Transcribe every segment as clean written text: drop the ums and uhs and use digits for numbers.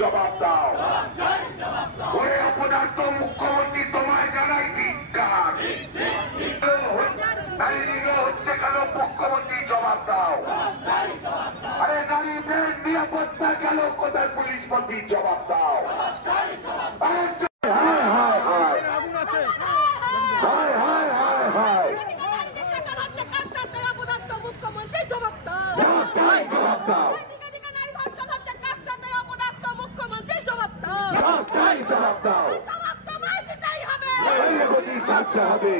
জবাব দাও। ওরে অপদার্থ মুখ্যমন্ত্রী তোমায় জানাই ধিক্কার। নারীরা হচ্ছে কেন মুখ্যমন্ত্রী জবাব দাও। আরে নারীদের নিরাপত্তা গেল কোথায় পুলিশ মন্ত্রী জবাব দাও। ছাড়তে হবে,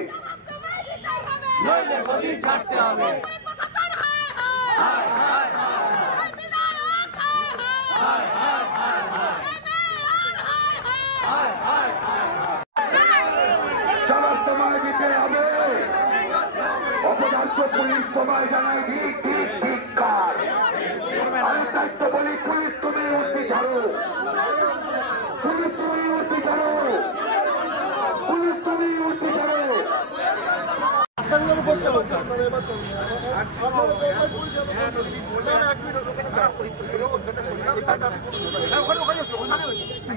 নইলে গদি ছাড়তে হবে। জবাব তোমায় দিতে হবে। অপদার্থ পুলিশ তোমায় জানাই ধিক্কার। আমি তাই তো বলি পুলিশ তুমি উঠতে ছাড়ো, পুলিশ তুমি উঠতে ছাড়ো, পুলিশ তুমি উঠতে ছাড়ো।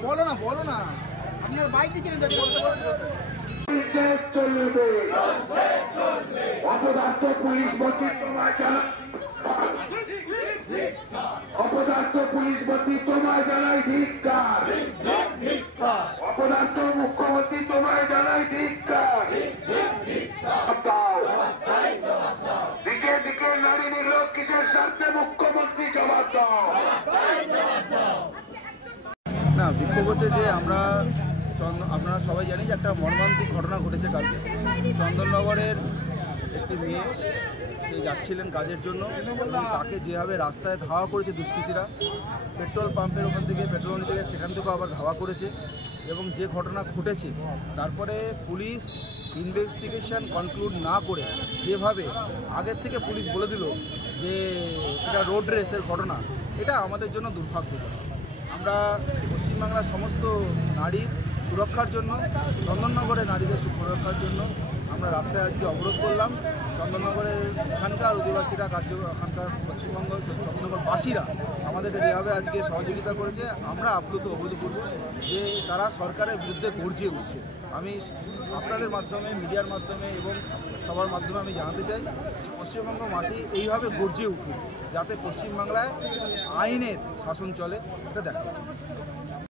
বলো না বলো না, চলবে অপদার্থ পুলিশ মন্ত্রী তোমায় জানাই, অপদার্থ পুলিশ মন্ত্রী তোমায় জানাই ধিক্কার। অপদার্থ মুখ্যমন্ত্রী তোমায় জানাই ধিক্কার। দিকে দিকে নারী নিল কিসের স্বার্থে মুখ্যমন্ত্রী জবাব দাও। না বিক্ষোভ হচ্ছে যে আপনারা সবাই জানি যে একটা মর্মান্তিক ঘটনা ঘটেছে কালকে। চন্দননগরের একটি মেয়ে, সে যাচ্ছিলেন কাজের জন্য এবং তাকে যেভাবে রাস্তায় ধাওয়া করেছে দুষ্কৃতীরা, পেট্রোল পাম্পের ওখান থেকে পেট্রোল নিতে গিয়ে সেখান থেকেও আবার ধাওয়া করেছে এবং যে ঘটনা ঘটেছে তারপরে পুলিশ ইনভেস্টিগেশন কনক্লুড না করে যেভাবে আগের থেকে পুলিশ বলে দিল যে এটা রোড রেসের ঘটনা, এটা আমাদের জন্য দুর্ভাগ্যজনক। আমরা পশ্চিমবাংলার সমস্ত নারীর সুরক্ষার জন্য, চন্দননগরের নারীদের সুরক্ষার জন্য আমরা রাস্তায় আজকে অবরোধ করলাম। চন্দননগরের এখানকার অধিবাসীরা এখানকার পশ্চিমবঙ্গ চন্দননগরবাসীরা আমাদেরকে যেভাবে আজকে সহযোগিতা করেছে, আমরা আপ্লুত অভূতপূর্ব যে তারা সরকারের বিরুদ্ধে গর্জে উঠছে। আমি আপনাদের মাধ্যমে, মিডিয়ার মাধ্যমে এবং সবার মাধ্যমে আমি জানাতে চাই পশ্চিমবঙ্গবাসী এইভাবে গর্জে উঠুন যাতে পশ্চিমবাংলায় আইনের শাসন চলে, এটা দেখা